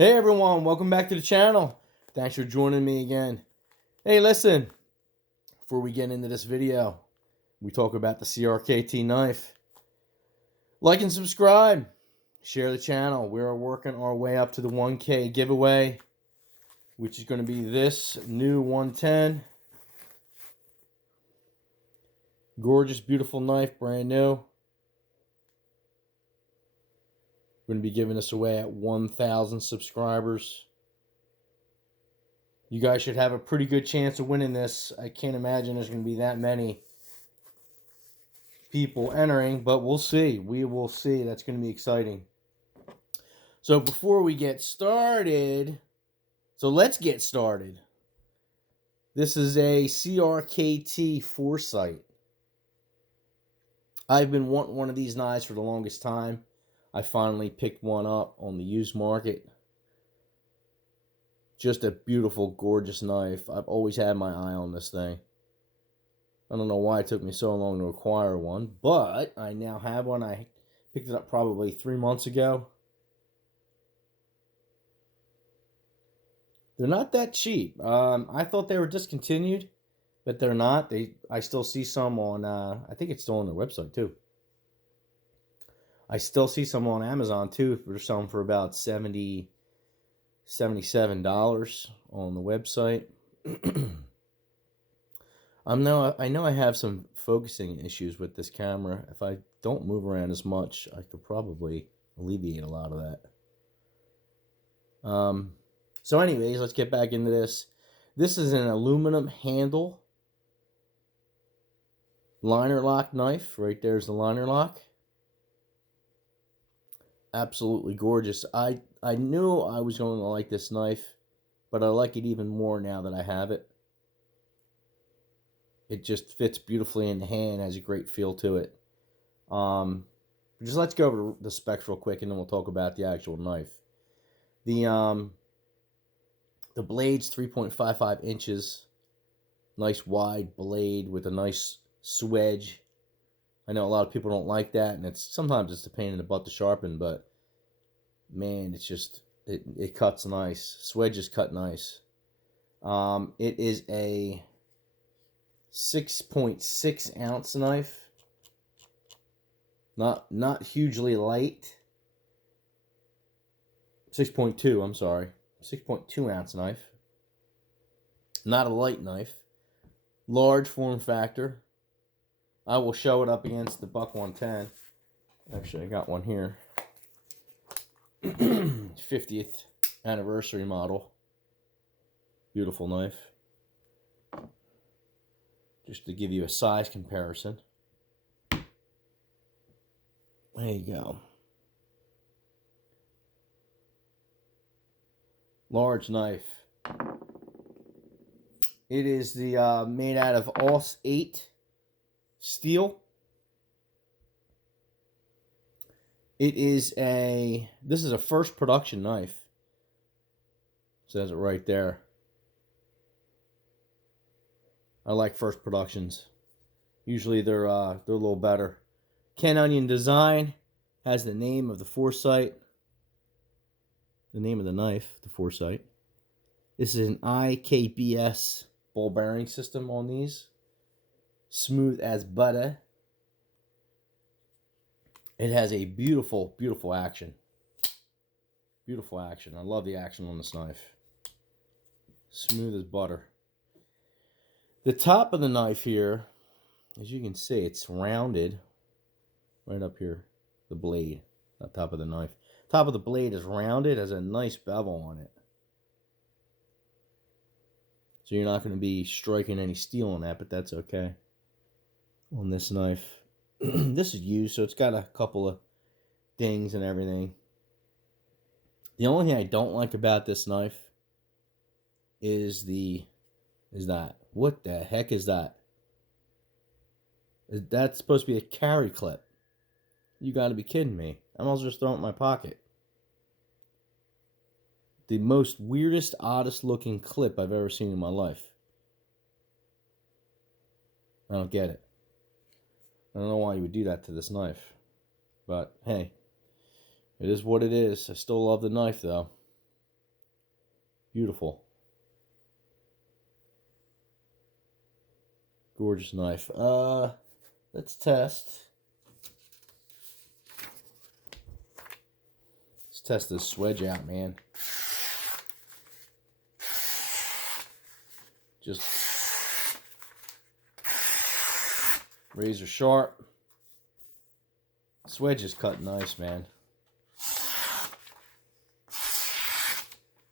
Hey everyone, welcome back to the channel. Thanks for joining me again. Hey, listen, before we get into this video, we talk about the CRKT knife. Like and subscribe. Share the channel. We are working our way up to the 1K giveaway, which is going to be this new 110. Gorgeous, beautiful knife, brand new. We're going to be giving this away at 1,000 subscribers. You guys should have a pretty good chance of winning this. I can't imagine there's going to be that many people entering, but we'll see. We will see. That's going to be exciting. So before we get started, let's get started. This is a CRKT Foresight. I've been wanting one of these knives for the longest time. I finally picked one up on the used market. Just a beautiful, gorgeous knife. I've always had my eye on this thing. I don't know why it took me so long to acquire one, but I now have one. I picked it up probably 3 months ago. They're not that cheap. I thought they were discontinued, but they're not. I still see some on, I think it's still on their website too. I still see some on Amazon too. They're selling for about $77 on the website. I know I have some focusing issues with this camera. If I don't move around as much, I could probably alleviate a lot of that. So anyways, let's get back into this. This is an aluminum handle liner lock knife. Right there's the liner lock. Absolutely gorgeous. I knew I was going to like this knife, but I like it even more now that I have it. It just fits beautifully in the hand, has a great feel to it. Just let's go over the specs real quick, and then we'll talk about the actual knife. The blade's 3.55 inches. Nice wide blade with a nice swedge. I know a lot of people don't like that, and sometimes it's a pain in the butt to sharpen, but man, it's just it cuts nice. Swedges cut nice. It is a 6.6 ounce knife. Not hugely light. 6.2, I'm sorry. 6.2 ounce knife. Not a light knife. Large form factor. I will show it up against the Buck 110. Actually, I got one here. 50th anniversary model. Beautiful knife. Just to give you a size comparison. There you go. Large knife. It is the made out of Aus 8 steel. This is a first production knife. Says it right there. I like first productions. Usually they're a little better. Ken Onion Design has the name of the Foresight. The name of the knife, the Foresight. This is an IKBS ball bearing system on these. Smooth as butter. It has a beautiful, beautiful action. Beautiful action. I love the action on this knife. Smooth as butter. The top of the knife here, as you can see, it's rounded. Right up here, the blade, not top of the knife. Top of the blade is rounded, has a nice bevel on it. So you're not going to be striking any steel on that, but that's okay. On this knife. This is used, so it's got a couple of dings and everything. The only thing I don't like about this knife is that. What the heck is that? That's supposed to be a carry clip. You got to be kidding me. I might as well just throw it in my pocket. The most weirdest, oddest looking clip I've ever seen in my life. I don't get it. I don't know why you would do that to this knife. But, hey. It is what it is. I still love the knife, though. Beautiful. Gorgeous knife. Let's test. Let's test this swedge out, man. Just razor sharp. Swedge is cut nice, man.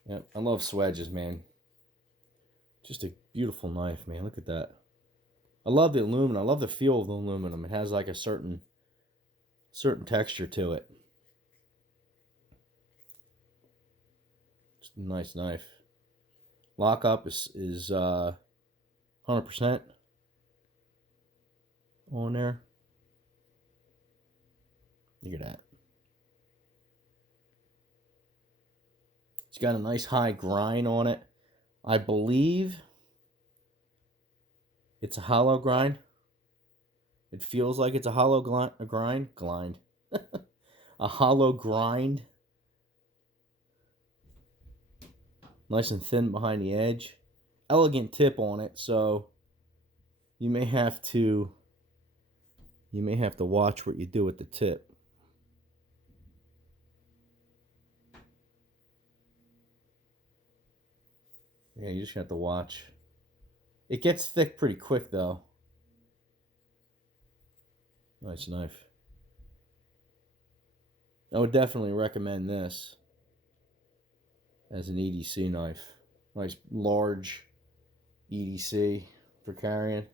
Yep, I love swedges, man. Just a beautiful knife, man. Look at that. I love the aluminum. I love the feel of the aluminum. It has like a certain texture to it. Just a nice knife. Lockup is 100% on there. Look at that. It's got a nice high grind on it. I believe it's a hollow grind. It feels like it's a hollow grind. A hollow grind. Nice and thin behind the edge. Elegant tip on it, so you may have to watch what you do with the tip. Yeah, you just have to watch. It gets thick pretty quick, though. Nice knife. I would definitely recommend this as an EDC knife. Nice large EDC for carrying.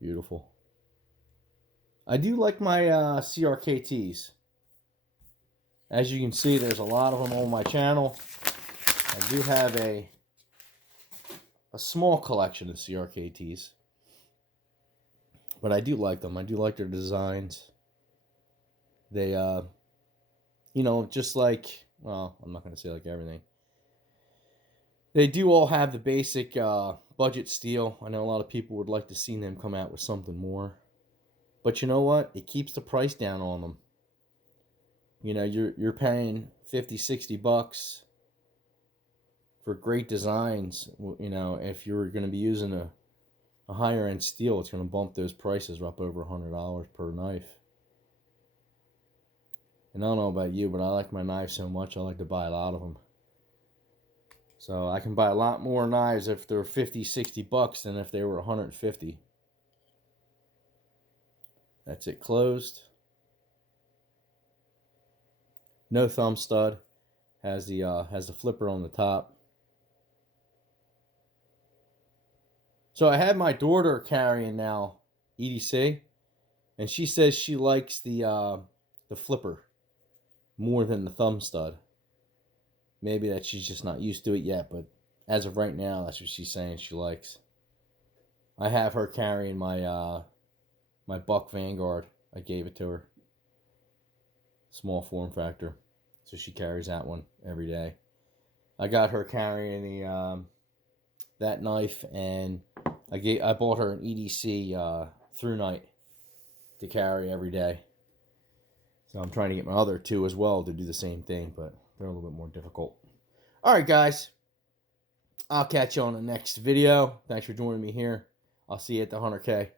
Beautiful. I do like my CRKTs. As you can see, there's a lot of them on my channel. I do have a small collection of CRKTs. But I do like them. I do like their designs. They, you know, just like, well, I'm not going to say like everything. They do all have the basic budget steel. I know a lot of people would like to see them come out with something more. But you know what? It keeps the price down on them. You know, you're paying 50, 60 bucks for great designs. You know, if you're going to be using a higher end steel, it's going to bump those prices up over $100 per knife. And I don't know about you, but I like my knives so much, I like to buy a lot of them. So I can buy a lot more knives if they're 50, 60 bucks than if they were 150. That's it closed. No thumb stud. Has the flipper on the top. So I have my daughter carrying now EDC, and she says she likes the flipper more than the thumb stud. Maybe that she's just not used to it yet, but as of right now, that's what she's saying she likes. I have her carrying my my Buck Vanguard. I gave it to her. Small form factor. So she carries that one every day. I got her carrying the that knife, and I bought her an EDC ThruNite to carry every day. So I'm trying to get my other two as well to do the same thing, but they're a little bit more difficult. Alright guys, I'll catch you on the next video. Thanks for joining me here. I'll see you at the 100K.